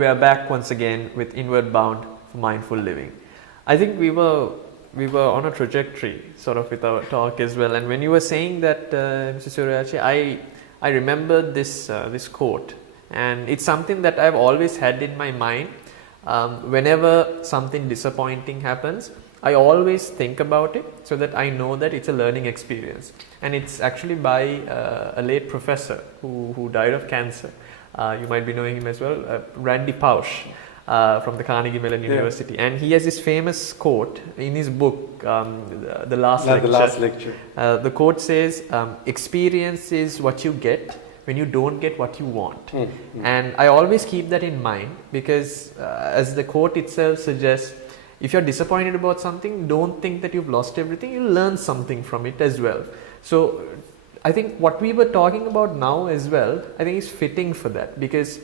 we are back once again with Inward Bound for Mindful Living. I think we were on a trajectory sort of with our talk as well. And when you were saying that, Mr. Suryachi, I remembered this quote, and it's something that I've always had in my mind. Whenever something disappointing happens, I always think about it so that I know that it's a learning experience. And it's actually by a late professor who died of cancer. You might be knowing him as well, Randy Pausch, from the Carnegie Mellon University. And he has this famous quote in his book, The Last Lecture. The quote says, experience is what you get when you don't get what you want. And I always keep that in mind because as the quote itself suggests, if you're disappointed about something, don't think that you've lost everything. You'll learn something from it as well. So I think what we were talking about now as well, I think is fitting for that, because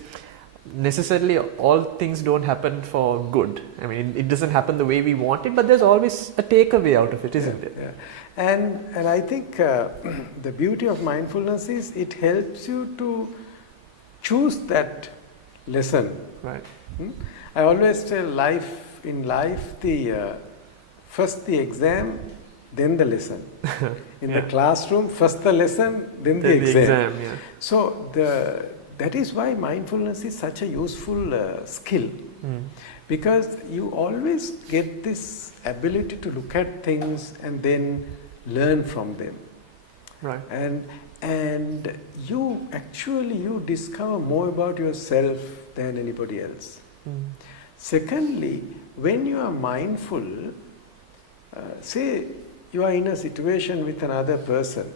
necessarily all things don't happen for good. I mean, it doesn't happen the way we want it, but there's always a takeaway out of it, isn't it? Yeah. And I think the beauty of mindfulness is it helps you to choose that lesson. Right. I always tell in life, first the exam, then the lesson. In the classroom, first the lesson, then the exam. So that is why mindfulness is such a useful skill. Because you always get this ability to look at things and then learn from them. Right. And you discover more about yourself than anybody else. Secondly, when you are mindful, say you are in a situation with another person,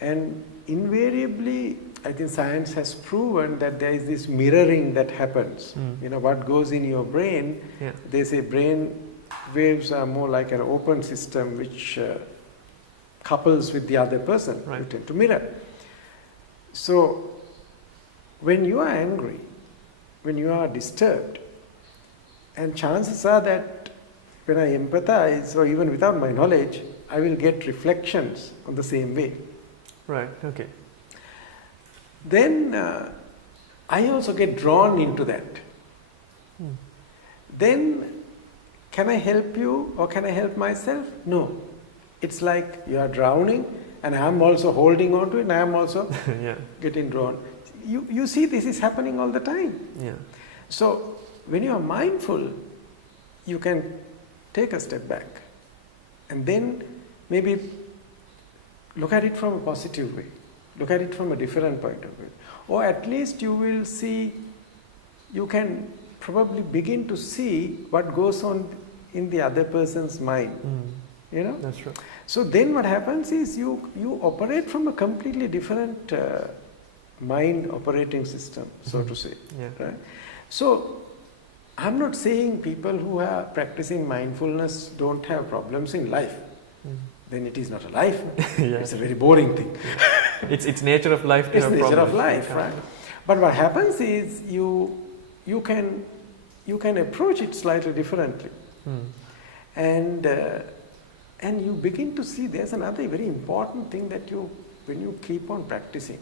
and invariably, I think science has proven that there is this mirroring that happens. You know, what goes in your brain, they say brain waves are more like an open system which couples with the other person. Right. You tend to mirror. So, when you are angry, when you are disturbed, and chances are that when I empathize, or even without my knowledge, I will get reflections on the same way. Right, okay. Then I also get drawn into that. Then, can I help you or can I help myself? No. It's like you are drowning and I am also holding on to it and I am also getting drawn. You see this is happening all the time. So, when you are mindful, you can take a step back and then maybe look at it from a positive way. Look at it from a different point of view. Or at least you will see, you can probably begin to see what goes on in the other person's mind. You know? That's true. So then what happens is you operate from a completely different mind operating system, so to say. Right? So I'm not saying people who are practicing mindfulness don't have problems in life. Then it is not a life. It's a very boring thing. It's nature of life to it's have nature problems. of life, right? But what happens is you can approach it slightly differently, and you begin to see there's another very important thing that when you keep on practicing.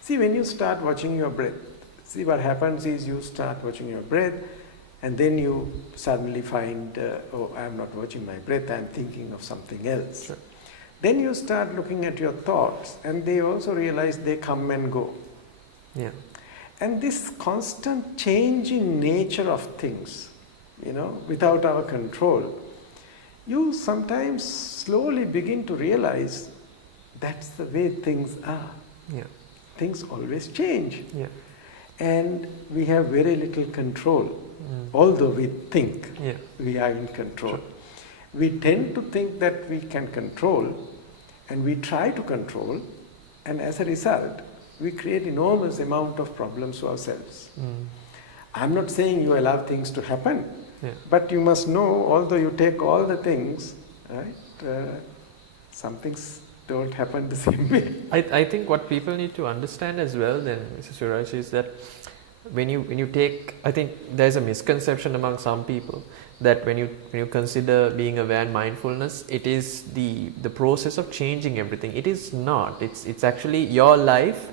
See, when you start watching your breath, see what happens is you start watching your breath, and then you suddenly find, oh, I'm not watching my breath, I'm thinking of something else. Sure. Then you start looking at your thoughts, and they also realize they come and go. And this constant change in nature of things, without our control, you sometimes slowly begin to realize that's the way things are. Things always change. And we have very little control. Although we think we are in control. Sure. We tend to think that we can control, and we try to control, and as a result, we create enormous amount of problems to ourselves. I'm not saying you allow things to happen, but you must know, although you take all the things, right, some things don't happen the same way. I think what people need to understand as well then, Mr. Suraj, is that when you take, I think there's a misconception among some people that when you consider being aware and mindfulness, it is the process of changing everything. It is not. It's actually your life.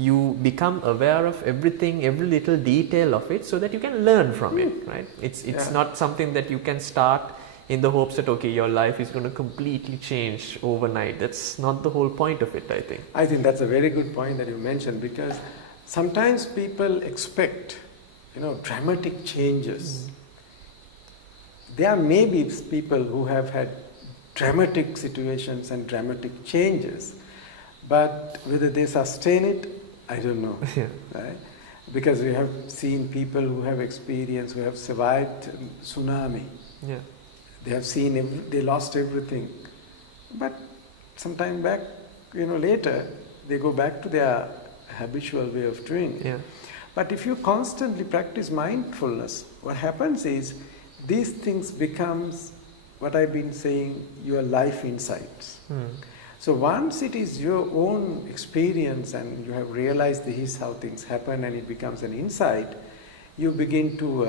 you become aware of everything, every little detail of it, so that you can learn from it, right? It's not something that you can start in the hopes that, okay, your life is going to completely change overnight. That's not the whole point of it, I think. I think that's a very good point that you mentioned, because sometimes people expect, dramatic changes. There may be people who have had dramatic situations and dramatic changes, but whether they sustain it, I don't know. Right? Because we have seen people who have experienced, who have survived tsunami. Yeah. They have seen, they lost everything. But sometime back, later, they go back to their habitual way of doing it. Yeah. But if you constantly practice mindfulness, what happens is these things becomes what I've been saying, your life insights. So once it is your own experience and you have realized this is how things happen and it becomes an insight, you begin to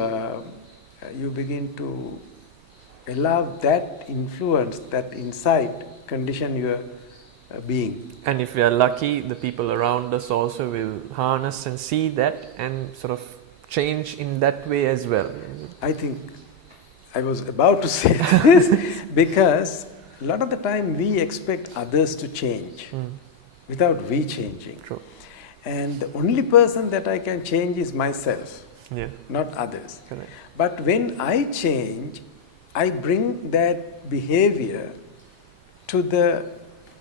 allow that influence, that insight, condition your being. And if we are lucky, the people around us also will harness and see that and sort of change in that way as well. I think I was about to say this because a lot of the time we expect others to change without we changing. True. And the only person that I can change is myself, not others. Correct. But when I change, I bring that behavior to the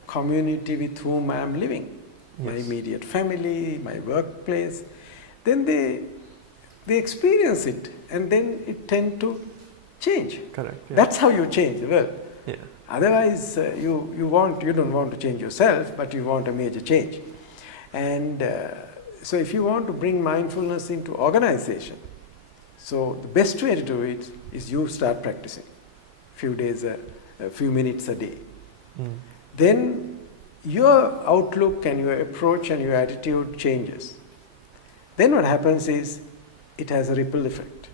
community with whom I am living, my immediate family, my workplace. Then they experience it, and then it tends to change. Correct. Yeah. That's how you change the world. Yeah. Otherwise, you don't want to change yourself, but you want a major change. And so if you want to bring mindfulness into organization, so the best way to do it is you start practicing a few minutes a day. Then your outlook and your approach and your attitude changes. Then what happens is it has a ripple effect.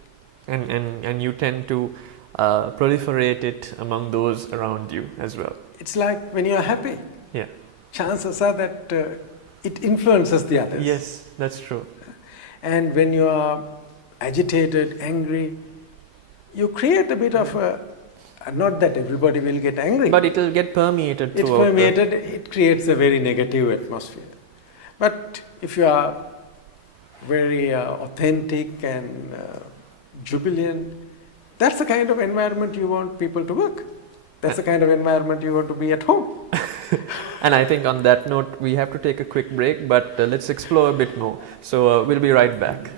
And you tend to proliferate it among those around you as well. It's like when you are happy, chances are that it influences the others. Yes, that's true. And when you are agitated, angry, you create a bit of a, not that everybody will get angry. But it will get permeated It's throughout. permeated, it creates a very negative atmosphere. But if you are very authentic and jubilant, that's the kind of environment you want people to work. That's the kind of environment you want to be at home. And I think on that note, we have to take a quick break, but let's explore a bit more. So we'll be right back.